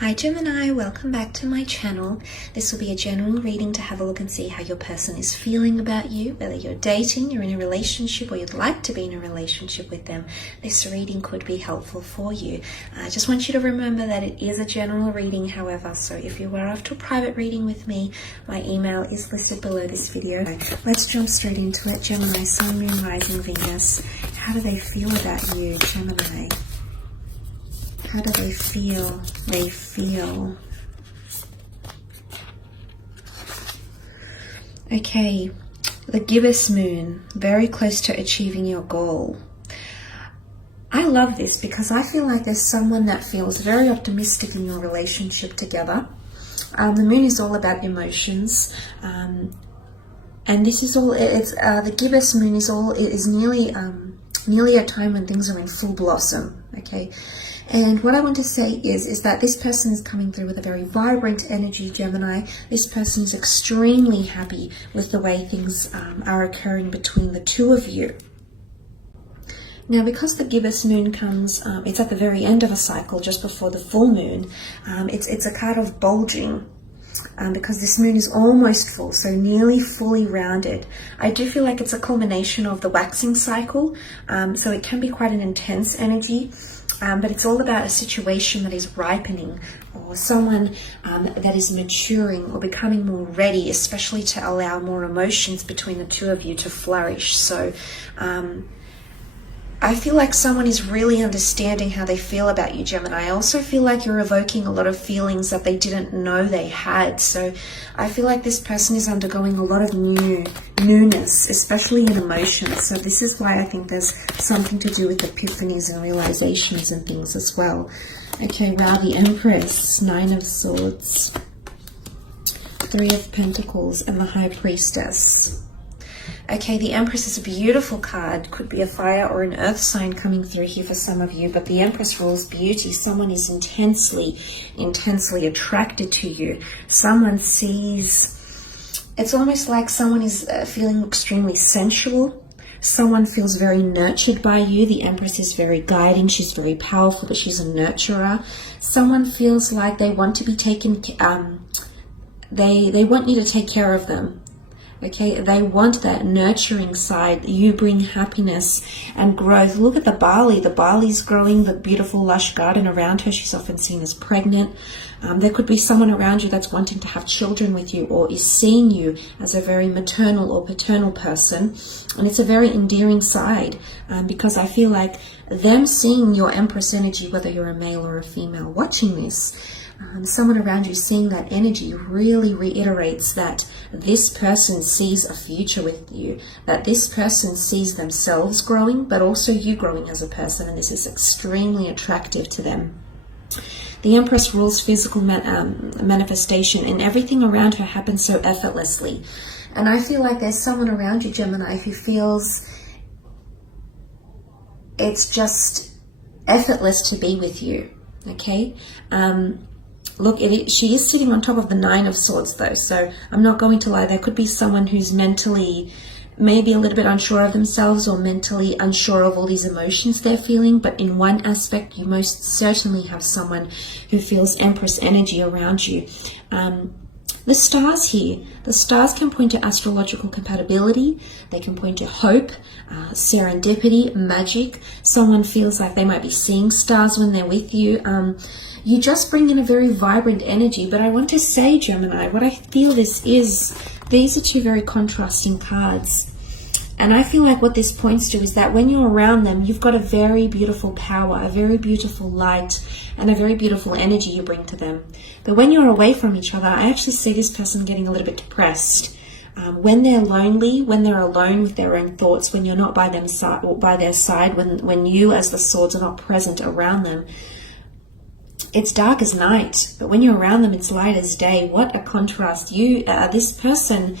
Hi Gemini, welcome back to my channel. This will be a general reading to have a look and see how your person is feeling about you, whether you're dating, you're in a relationship, or you'd like to be in a relationship with them. This reading could be helpful for you. I just want you to remember that it is a general reading, however, so if you were after a private reading with me, my email is listed below this video. Let's jump straight into it. Gemini, Sun, Moon, Rising, Venus. How do they feel about you, Gemini? How do they feel? They feel. Okay, the gibbous moon, very close to achieving your goal. I love this because I feel like there's someone that feels very optimistic in your relationship together. The moon is all about emotions. And this is all, the gibbous moon is nearly a time when things are in full blossom, okay? And what I want to say is that this person is coming through with a very vibrant energy, Gemini. This person is extremely happy with the way things are occurring between the two of you. Now, because the gibbous moon comes, it's at the very end of a cycle, just before the full moon, it's a card of bulging. Because this moon is almost full, so nearly fully rounded. I do feel like it's a culmination of the waxing cycle, so it can be quite an intense energy, but it's all about a situation that is ripening, or someone that is maturing or becoming more ready, especially to allow more emotions between the two of you to flourish. So I feel like someone is really understanding how they feel about you, Gemini. I also feel like you're evoking a lot of feelings that they didn't know they had. So I feel like this person is undergoing a lot of newness, especially in emotions. So this is why I think there's something to do with epiphanies and realizations and things as well. Okay, wow, the Empress, 9 of Swords, 3 of Pentacles, and the High Priestess. Okay, the Empress is a beautiful card. Could be a fire or an earth sign coming through here for some of you, but the Empress rules beauty. Someone is intensely attracted to you. Someone sees, it's almost like someone is feeling extremely sensual. Someone feels very nurtured by you. The Empress is very guiding. She's very powerful, but she's a nurturer. Someone feels like they want to be taken, they want you to take care of them. Okay, they want that nurturing side. You bring happiness and growth. Look at the barley. The barley's growing, the beautiful lush garden around her. She's often seen as pregnant. There could be someone around you that's wanting to have children with you, or is seeing you as a very maternal or paternal person. And it's a very endearing side, because I feel like them seeing your Empress energy, whether you're a male or a female watching this, someone around you seeing that energy really reiterates that this person sees a future with you, that this person sees themselves growing, but also you growing as a person, and this is extremely attractive to them. The Empress rules physical manifestation, and everything around her happens so effortlessly. And I feel like there's someone around you, Gemini, who feels it's just effortless to be with you, okay? Look, she is sitting on top of the 9 of Swords though, so I'm not going to lie. There could be someone who's mentally maybe a little bit unsure of themselves, or mentally unsure of all these emotions they're feeling. But in one aspect, you most certainly have someone who feels Empress energy around you. The stars here, the stars can point to astrological compatibility. They can point to hope, serendipity, magic. Someone feels like they might be seeing stars when they're with you. You just bring in a very vibrant energy. But I want to say, Gemini, what I feel this is, these are two very contrasting cards. And I feel like what this points to is that when you're around them, you've got a very beautiful power, a very beautiful light, and a very beautiful energy you bring to them. But when you're away from each other, I actually see this person getting a little bit depressed. When they're lonely, when they're alone with their own thoughts, when you're not by their side, when you as the Swords are not present around them, it's dark as night. But when you're around them, it's light as day. What a contrast. This person,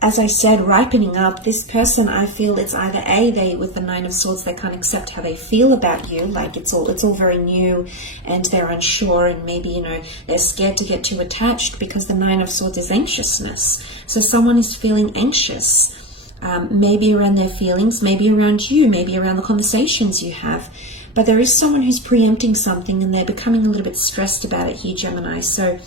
as I said, ripening up. This person, I feel it's either they with the 9 of Swords, they can't accept how they feel about you, like it's all very new, and they're unsure, and maybe they're scared to get too attached, because the 9 of Swords is anxiousness. So someone is feeling anxious, maybe around their feelings, maybe around you, maybe around the conversations you have. but there is someone who's preempting something and they're becoming a little bit stressed about it here, Gemini. So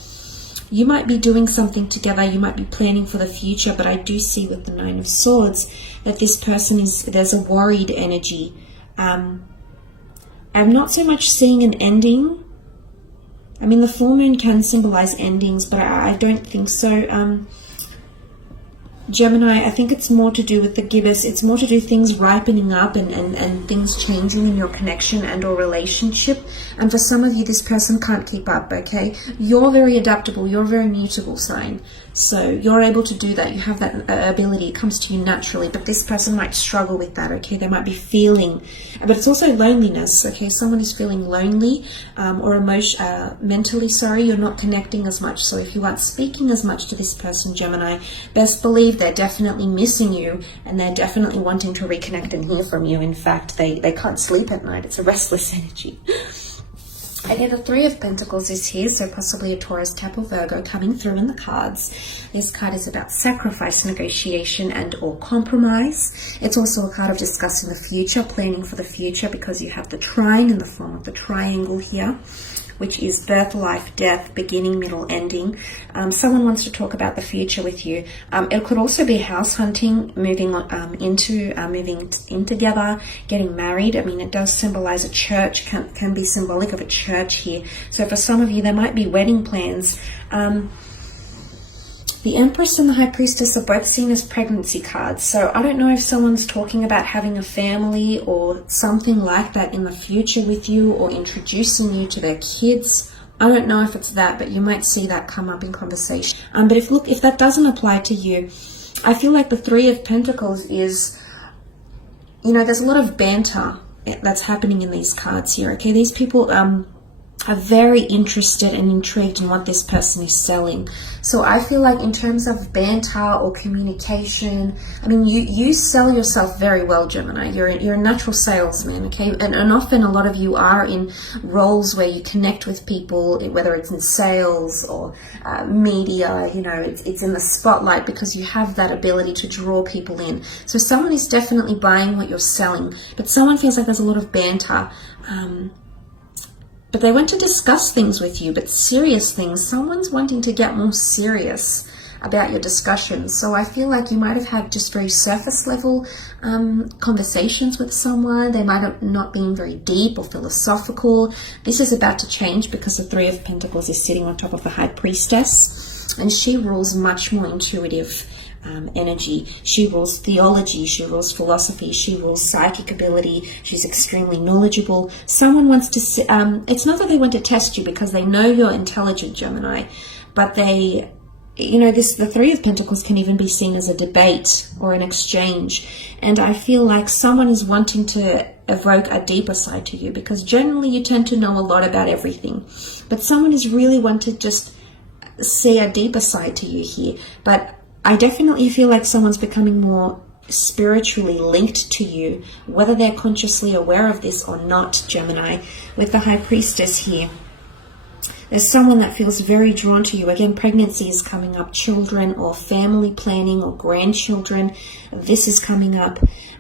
you might be doing something together, you might be planning for the future, but I do see with the Nine of Swords that this person there's a worried energy. I'm not so much seeing an ending. I mean, the full moon can symbolize endings, but I don't think so. Gemini, I think it's more to do with the gibbous. It's more to do things ripening up and things changing in your connection and or relationship. And for some of you, this person can't keep up, okay? You're very adaptable. You're a very mutable sign. So you're able to do that. You have that ability. It comes to you naturally. But this person might struggle with that, okay? They might be feeling, but it's also loneliness, okay? Someone is feeling lonely or mentally, sorry, you're not connecting as much. So if you aren't speaking as much to this person, Gemini, best believe they're definitely missing you and they're definitely wanting to reconnect and hear from you. In fact, they can't sleep at night. It's a restless energy. Okay, the Three of Pentacles is here, so possibly a Taurus, Cap, or Virgo coming through in the cards. This card is about sacrifice, negotiation, and or compromise. It's also a card of discussing the future, planning for the future, because you have the trine in the form of the triangle here, which is birth, life, death, beginning, middle, ending. Someone wants to talk about the future with you. It could also be house hunting, moving in together, getting married. I mean, it does symbolize a church, can be symbolic of a church here. So for some of you, there might be wedding plans. The Empress and the High Priestess are both seen as pregnancy cards. So I don't know if someone's talking about having a family or something like that in the future with you, or introducing you to their kids. I don't know if it's that, but you might see that come up in conversation. But if that doesn't apply to you, I feel like the Three of Pentacles is, there's a lot of banter that's happening in these cards here, okay? These people are very interested and intrigued in what this person is selling. So I feel like in terms of banter or communication, I mean, you sell yourself very well, Gemini. You're a natural salesman, okay? And often a lot of you are in roles where you connect with people, whether it's in sales or media, it's in the spotlight because you have that ability to draw people in. So someone is definitely buying what you're selling, but someone feels like there's a lot of banter. But they want to discuss things with you, but serious things. Someone's wanting to get more serious about your discussions. So I feel like you might have had just very surface level conversations with someone. They might have not been very deep or philosophical. This is about to change because the Three of Pentacles is sitting on top of the High Priestess, and she rules much more intuitive energy. She rules theology, she rules philosophy, she rules psychic ability. She's extremely knowledgeable. Someone wants to it's not that they want to test you because they know you're intelligent, Gemini, but the Three of Pentacles can even be seen as a debate or an exchange. And I feel like someone is wanting to evoke a deeper side to you, because generally you tend to know a lot about everything, but someone is really wanting to just see a deeper side to you here. But I definitely feel like someone's becoming more spiritually linked to you, whether they're consciously aware of this or not, Gemini. With the High Priestess here, there's someone that feels very drawn to you. Again, pregnancy is coming up, children or family planning or grandchildren. This is coming up.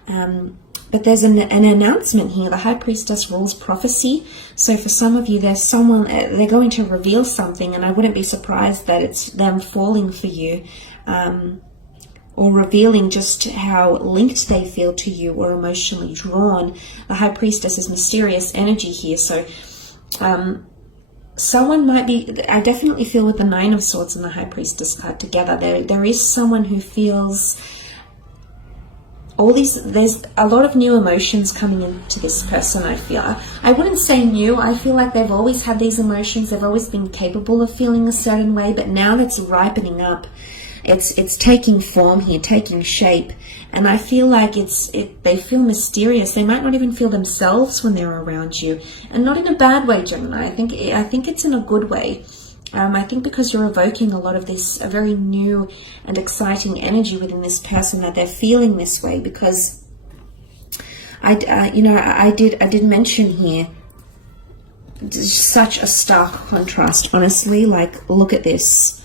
But there's an announcement here. The High Priestess rules prophecy. So for some of you, there's someone, they're going to reveal something, and I wouldn't be surprised that it's them falling for you, or revealing just how linked they feel to you or emotionally drawn. The High Priestess is mysterious energy here. So someone might be, I definitely feel with the Nine of Swords and the High Priestess card together, there is someone who feels there's a lot of new emotions coming into this person. I feel, I wouldn't say new, I feel like they've always had these emotions, they've always been capable of feeling a certain way, but now that's ripening up. It's taking form here, taking shape, and I feel like they feel mysterious. They might not even feel themselves when they're around you, and not in a bad way, Gemini. I think it's in a good way. I think because you're evoking a lot of this, a very new and exciting energy within this person, that they're feeling this way. Because I did mention here, such a stark contrast, honestly. Like, look at this.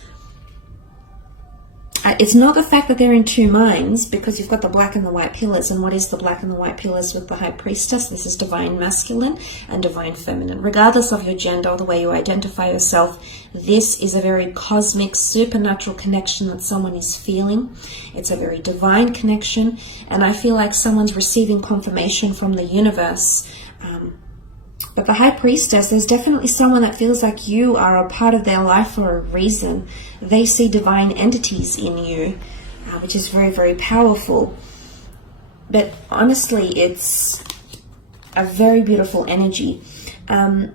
But it's not the fact that they're in two minds, because you've got the black and the white pillars. And what is the black and the white pillars with the High Priestess? This is divine masculine and divine feminine. Regardless of your gender or the way you identify yourself, this is a very cosmic, supernatural connection that someone is feeling. It's a very divine connection. And I feel like someone's receiving confirmation from the universe. But the High Priestess, there's definitely someone that feels like you are a part of their life for a reason. They see divine entities in you, which is very, very powerful. But honestly, it's a very beautiful energy. But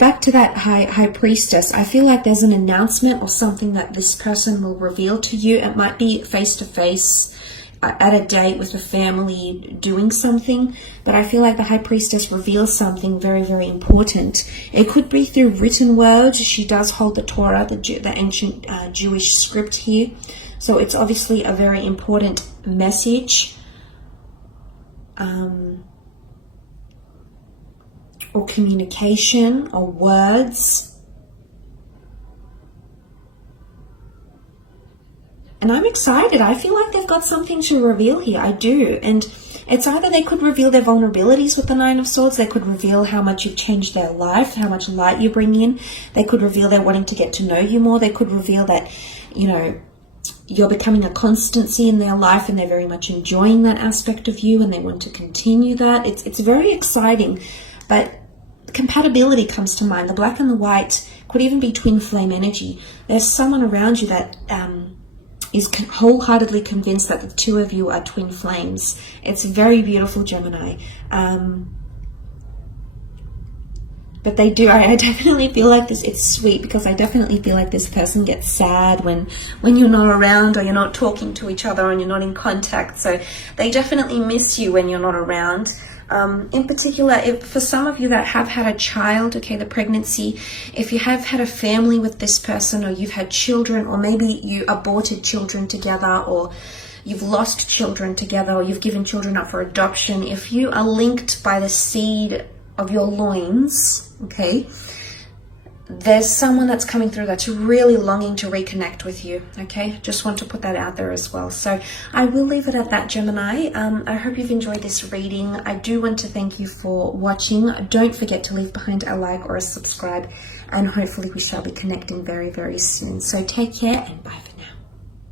back to that High Priestess, I feel like there's an announcement or something that this person will reveal to you. It might be face-to-face, at a date with the family, doing something, but I feel like the High Priestess reveals something very, very important. It could be through written words. She does hold the Torah, the ancient Jewish script here, so it's obviously a very important message, or communication, or words. And I'm excited. I feel like they've got something to reveal here. I do. And it's either they could reveal their vulnerabilities with the Nine of Swords. They could reveal how much you've changed their life, how much light you bring in. They could reveal they're wanting to get to know you more. They could reveal that, you know, you're becoming a constancy in their life and they're very much enjoying that aspect of you and they want to continue that. It's very exciting. But compatibility comes to mind. The black and the white could even be twin flame energy. There's someone around you that is wholeheartedly convinced that the two of you are twin flames. It's very beautiful, Gemini. But they do, I definitely feel like this, it's sweet, because I definitely feel like this person gets sad when you're not around, or you're not talking to each other and you're not in contact. So they definitely miss you when you're not around. In particular, if for some of you that have had a child, okay, the pregnancy, if you have had a family with this person, or you've had children, or maybe you aborted children together, or you've lost children together, or you've given children up for adoption, if you are linked by the seed of your loins, okay, there's someone that's coming through that's really longing to reconnect with you, okay? Just want to put that out there as well. So I will leave it at that, Gemini. I hope you've enjoyed this reading. I do want to thank you for watching. Don't forget to leave behind a like or a subscribe, and hopefully we shall be connecting very, very soon. So take care, and bye for now.